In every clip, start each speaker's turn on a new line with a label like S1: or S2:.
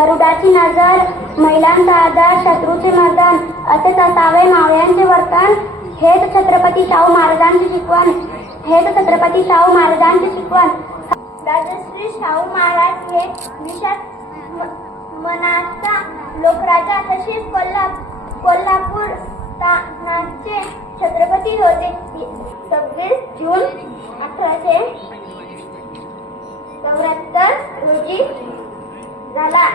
S1: गरुडाची नजर महिलांचा आधार शत्रूचे मर्दन असेच असावे मावळ्यांचे वर्तन हेच छत्रपती शाहू महाराजांची शिकवण हेच छत्रपती शाहू महाराजांची शिकवण. राजश्री शाहू महाराज हे विशाल मनाचा लोकराजा तसेच कोल्हा कोल्हापूर स्थानाचे छत्रपती होते. सव्वीस जून अठराशे चौऱ्याहत्तर रोजी झाला.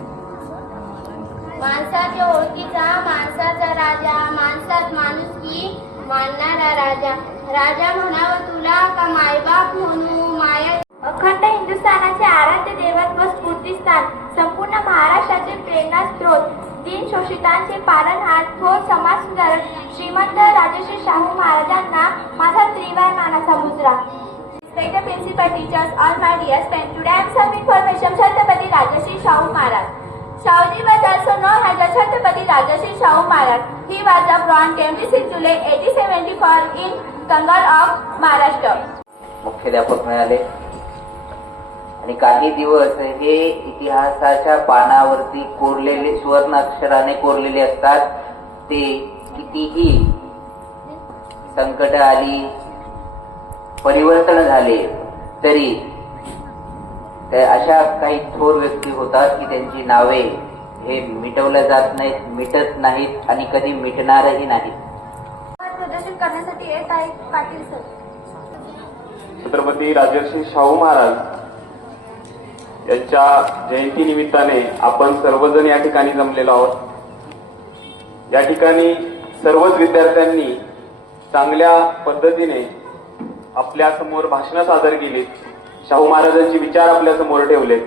S2: माणसाच्या ओळखीचा माणसाचा राजा माणसात माणूस की मानणारा राजा. राजा म्हणावं तुला का मायबाप म्हणू माया
S1: अखंड हिंदुस्थानाचे आराध्य दैवत व स्फूर्तिस्थान संपूर्ण महाराष्ट्राचे प्रेरणा स्रोत दिन शोषितांचे पालनहार थोर समाज सुधारक श्रीमंत राजश्री शाहू महाराजांना माझा त्रिवार मानाचा मुजरा principal teachers all my my dear friends, today I am some information Chhatrapati Rajashri Shahuji was also no has a Chhatrapati Rajashri Shahu Maharaj. He was a born twenty six eighty seventy seventy four in Kagal of Maharashtra
S3: मुख्याध्यापक मिळाले आणि काही दिवस हे इतिहासाच्या पानावरती कोरलेले सुवर्ण अक्षराने कोरलेले असतात. ते कितीही संकट आली परिवर्तन झाले तरी अशा काही थोर व्यक्ती होतात की त्यांची नावे हे मिटवल्या जात नाहीत मिटत नाहीत आणि कधी मिटणारही नाहीत.
S1: प्रदर्शन करण्यासाठी येत आहे पाटील सर.
S4: छत्रपती राजर्षी शाहू महाराज यांच्या जयंती निमित्ताने आपण सर्वजण या ठिकाणी जमलेलो आहोत. या ठिकाणी सर्वच विद्यार्थ्यांनी चांगल्या पद्धतीने आपल्यासमोर भाषणं सादर केली शाहू महाराजांचे विचार आपल्यासमोर ठेवले.